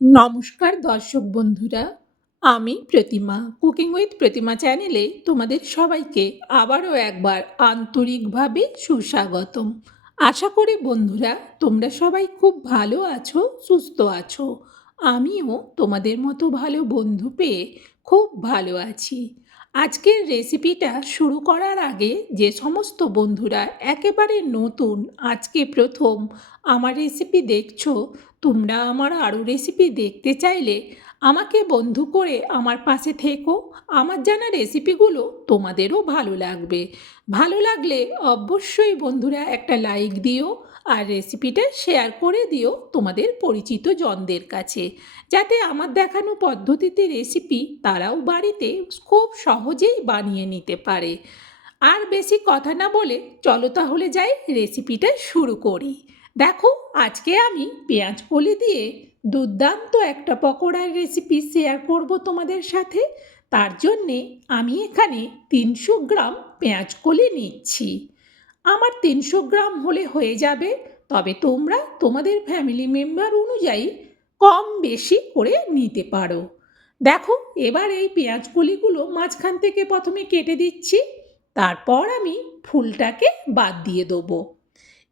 নমস্কার দর্শক বন্ধুরা, আমি প্রতিমা কুকিং উইথ প্রতিমা চ্যানেলে তোমাদের সবাইকে আবারও একবার আন্তরিকভাবে সুস্বাগতম। আশা করি বন্ধুরা তোমরা সবাই খুব ভালো আছো, সুস্থ আছো। আমিও তোমাদের মতো ভালো বন্ধু পেয়ে খুব ভালো আছি। আজকের রেসিপিটা শুরু করার আগে যে সমস্ত বন্ধুরা একেবারে নতুন, আজকে প্রথম আমার রেসিপি দেখছো, তোমরা আমার আরও রেসিপি দেখতে চাইলে আমাকে বন্ধু করে আমার পাশে থেকো। আমার জানা রেসিপিগুলো তোমাদেরও ভালো লাগবে। ভালো লাগলে অবশ্যই বন্ধুরা একটা লাইক দিও আর রেসিপিটা শেয়ার করে দিও তোমাদের পরিচিত জনদের কাছে, যাতে আমার দেখানো পদ্ধতিতে রেসিপি তারাও বাড়িতে খুব সহজেই বানিয়ে নিতে পারে। আর বেশি কথা না বলে চলো তাহলে যাই রেসিপিটা শুরু করি। দেখো, আজকে আমি পেঁয়াজ কলি দিয়ে দুর্দান্ত একটা পকোড়ার রেসিপি শেয়ার করব তোমাদের সাথে। তার জন্যে আমি এখানে 300 গ্রাম পেঁয়াজ কলি নিচ্ছি। আমার 300 গ্রাম হলে হয়ে যাবে, তবে তোমরা তোমাদের ফ্যামিলি মেম্বার অনুযায়ী কম বেশি করে নিতে পারো। দেখো, এবার এই পেঁয়াজ কলিগুলো মাঝখান থেকে প্রথমে কেটে দিচ্ছি, তারপর আমি ফুলটাকে বাদ দিয়ে দেবো।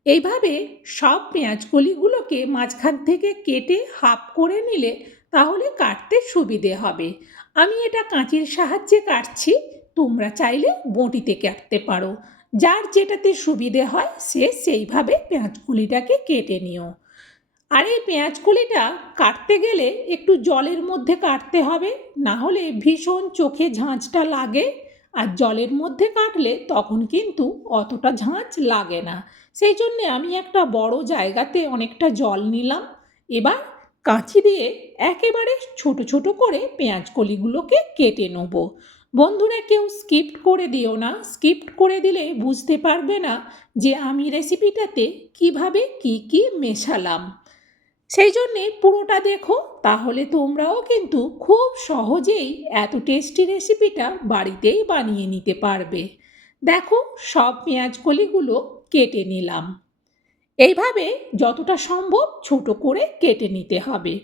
এইভাবে সব পেঁয়াজ কলিগুলোকে মাঝখান থেকে কেটে হাফ করে নিলে তাহলে কাটতে সুবিধে হবে। আমি এটা কাঁচির সাহায্যে কাটছি, তোমরা চাইলে বঁটিতে কাটতে পারো। যার যেটাতে সুবিধে হয় সে সেইভাবে পেঁয়াজ কলিটাকে কেটে নিও। আর এই পেঁয়াজ কলিটা কাটতে গেলে একটু জলের মধ্যে কাটতে হবে, না হলে ভীষণ চোখে ঝাঁঝটা লাগে। আর জলের মধ্যে কাটলে তখন কিন্তু অতটা ঝাঁঝ লাগে না। সেই জন্যে আমি একটা বড় জায়গাতে অনেকটা জল নিলাম। এবার কাঁচি দিয়ে একেবারে ছোট ছোট করে পেঁয়াজ কলিগুলোকে কেটে নেব। বন্ধুরা কেউ স্কিপ করে দিও না, স্কিপ করে দিলে বুঝতে পারবে না যে আমি রেসিপিটাতে কিভাবে কি মেশালাম। সেই জন্যে পুরোটা দেখো, তাহলে তোমরাও কিন্তু খুব সহজেই এত টেস্টি রেসিপিটা বাড়িতেই বানিয়ে নিতে পারবে। দেখো, সব পেঁয়াজ কলিগুলো কেটে নিলাম। এইভাবে যতটা সম্ভব ছোট করে কেটে নিতে হবে।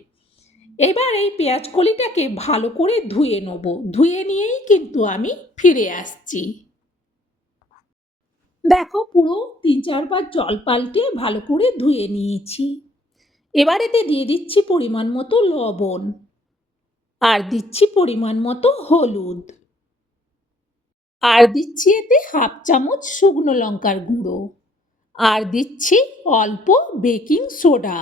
এবার এই পেঁয়াজ কলিটাকে ভালো করে ধুয়ে নেব। ধুয়ে নিয়েই কিন্তু আমি ফিরে আসছি। দেখো, পুরো 3-4 বার জল পাল্টে ভালো করে ধুয়ে নিয়েছি। এবার এতে দিয়ে দিচ্ছি পরিমাণ মতো লবণ, আর দিচ্ছি পরিমাণ মতো হলুদ, আর দিচ্ছি এতে হাফ চামচ শুকনো লঙ্কার গুঁড়ো, আর দিচ্ছি অল্প বেকিং সোডা,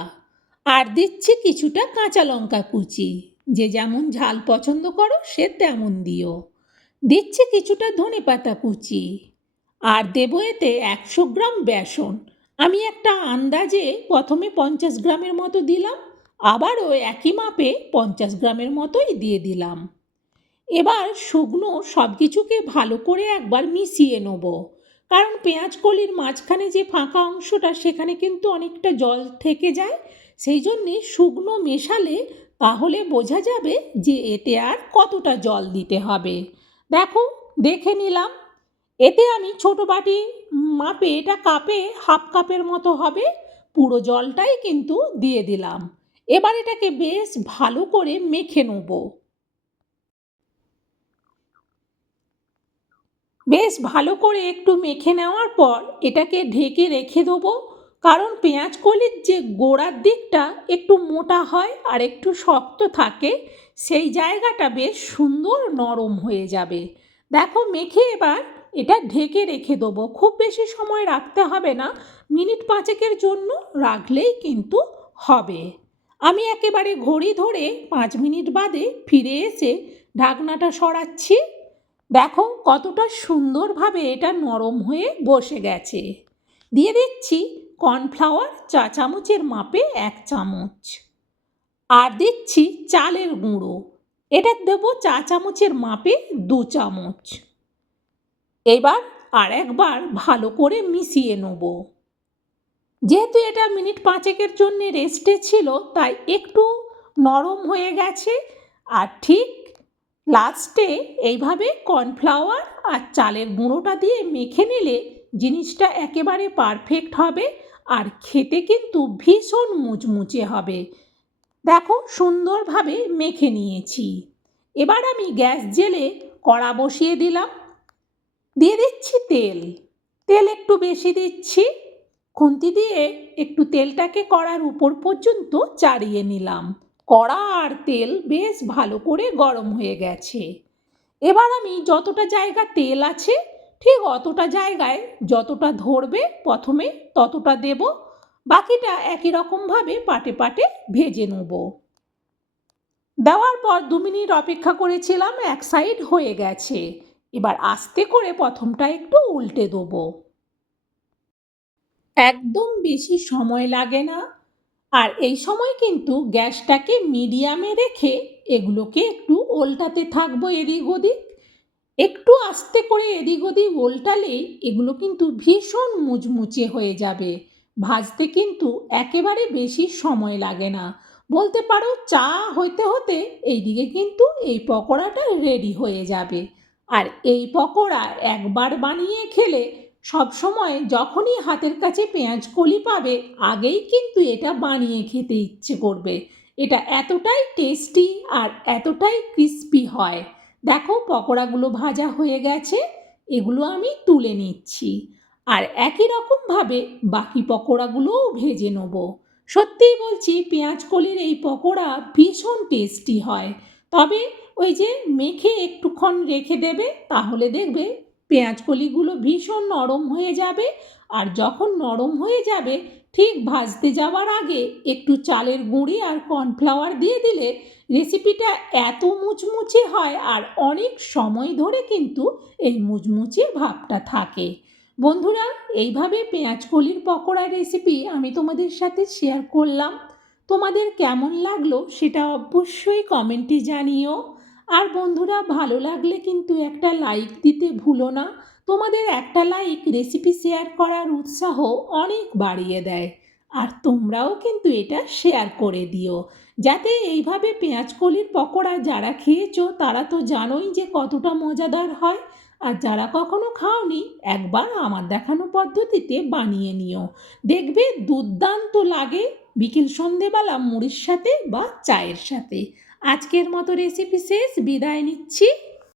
আর দিচ্ছি কিছুটা কাঁচা লঙ্কা কুচি। যে যেমন ঝাল পছন্দ করো সে তেমন দিও। দিচ্ছি কিছুটা ধনেপাতা কুচি, আর দেবো এতে 100 গ্রাম বেসন। আমি একটা আন্দাজে প্রথমে 50 গ্রামের মতো দিলাম, আবারও একই মাপে 50 গ্রামের মতোই দিয়ে দিলাম। এবার শুকনো সব কিছুকে ভালো করে একবার মিশিয়ে নেব, কারণ পেঁয়াজ কলির মাঝখানে যে ফাঁকা অংশটা সেখানে কিন্তু অনেকটা জল থেকে যায়। সেই জন্যে শুকনো মেশালে তাহলে বোঝা যাবে যে এতে আর কতটা জল দিতে হবে। দেখো, দেখে নিলাম। এতে আমি ছোট বাটি মাপে, এটা কাপে হাফ কাপের মতো হবে, পুরো জলটাই কিন্তু দিয়ে দিলাম। এবার এটাকে বেশ ভালো করে মেখে নেব। বেশ ভালো করে একটু মেখে নেওয়ার পর এটাকে ঢেকে রেখে দেবো, কারণ পেঁয়াজ কলির যে গোড়ার দিকটা একটু মোটা হয় আর একটু শক্ত থাকে, সেই জায়গাটা বেশ সুন্দর নরম হয়ে যাবে। দেখো, মেখে এবার এটা ঢেকে রেখে দেবো। খুব বেশি সময় রাখতে হবে না, মিনিট 5-এর জন্য রাখলেই কিন্তু হবে। আমি একেবারে ঘড়ি ধরে 5 মিনিট বাদে ফিরে এসে ঢাকনাটা সরাচ্ছি। দেখো কতটা সুন্দরভাবে এটা নরম হয়ে বসে গেছে। দিয়ে দিচ্ছি কর্নফ্লাওয়ার 4 চামচের মাপে 1 চামচ, আর দিচ্ছি চালের গুঁড়ো, এটা দেবো 4 চামচের মাপে 2 চামচ। এবার আর একবার ভালো করে মিশিয়ে নেব। যেহেতু এটা মিনিট 5-এর জন্য রেস্টে ছিল, তাই একটু নরম হয়ে গেছে। আর ঠিক লাস্টে এইভাবে কর্নফ্লাওয়ার আর চালের গুঁড়োটা দিয়ে মেখে নিলে জিনিসটা একেবারে পারফেক্ট হবে, আর খেতে কিন্তু ভীষণ মুচমুচে হবে। দেখো সুন্দরভাবে মেখে নিয়েছি। এবার আমি গ্যাস জ্বেলে কড়া বসিয়ে দিলাম, দিয়ে দিচ্ছি তেল। তেল একটু বেশি দিচ্ছি, খুন্তি দিয়ে একটু তেলটাকে কড়ার উপর পর্যন্ত চাড়িয়ে নিলাম। কড়া আর তেল বেশ ভালো করে গরম হয়ে গেছে। এবার আমি যতটা জায়গা তেল আছে ঠিক অতটা জায়গায় যতটা ধরবে প্রথমে ততটা দেব, বাকিটা একই রকমভাবে পাটে পাটে ভেজে নেব। দেওয়ার পর 2 মিনিট অপেক্ষা করেছিলাম, এক সাইড হয়ে গেছে। এবার আস্তে করে প্রথমটা একটু উল্টে দেবো। একদম বেশি সময় লাগে না, আর এই সময় কিন্তু গ্যাসটাকে মিডিয়ামে রেখে এগুলোকে একটু ওল্টাতে থাকবো এদিক ওদিক। একটু আস্তে করে এদিক ওদিক ওল্টালেই এগুলো কিন্তু ভীষণ মুচমুচে হয়ে যাবে। ভাজতে কিন্তু একেবারে বেশি সময় লাগে না, বলতে পারো চা হতে হতে এইদিকে কিন্তু এই পকোড়াটা রেডি হয়ে যাবে। আর এই পকোড়া একবার বানিয়ে খেলে সবসময় যখনই হাতের কাছে পেঁয়াজ কলি পাবে আগেই কিন্তু এটা বানিয়ে খেতে ইচ্ছে করবে। এটা এতটাই টেস্টি আর এতটাই ক্রিস্পি হয়। দেখো পকোড়াগুলো ভাজা হয়ে গেছে, এগুলো আমি তুলে নিচ্ছি। আর একই রকমভাবে বাকি পকোড়াগুলোও ভেজে নেব। সত্যিই বলছি পেঁয়াজ কলির এই পকোড়া ভীষণ টেস্টি হয়। তবে ওই যে মেখে একটুক্ষণ রেখে দেবে, তাহলে দেখবে পেঁয়াজ কলিগুলো ভীষণ নরম হয়ে যাবে। আর যখন নরম হয়ে যাবে ঠিক ভাজতে যাওয়ার আগে একটু চালের গুঁড়ি আর কর্নফ্লাওয়ার দিয়ে দিলে রেসিপিটা এত মুচমুচে হয় আর অনেক সময় ধরে কিন্তু এই মুচমুচে ভাবটা থাকে। বন্ধুরা, এইভাবে পেঁয়াজ কলির পকোড়া রেসিপি আমি তোমাদের সাথে শেয়ার করলাম। তোমাদের কেমন লাগলো সেটা অবশ্যই কমেন্টে জানিও। আর বন্ধুরা, ভালো লাগলে কিন্তু একটা লাইক দিতে ভুলো না। তোমাদের একটা লাইক রেসিপি শেয়ার করার উৎসাহ অনেক বাড়িয়ে দেয়। আর তোমরাও কিন্তু এটা শেয়ার করে দিও, যাতে এইভাবে পেঁয়াজ কলির পকোড়া যারা খেয়েছো তারা তো জানোই যে কতটা মজাদার হয়। আর যারা কখনো খাওনি একবার আমার দেখানো পদ্ধতিতে বানিয়ে নিও, দেখবে দুর্দান্ত লাগে বিকেল সন্ধেবেলা মুড়ির সাথে বা চায়ের সাথে। আজকের মতো রেসিপি শেষ, বিদায় নিচ্ছি।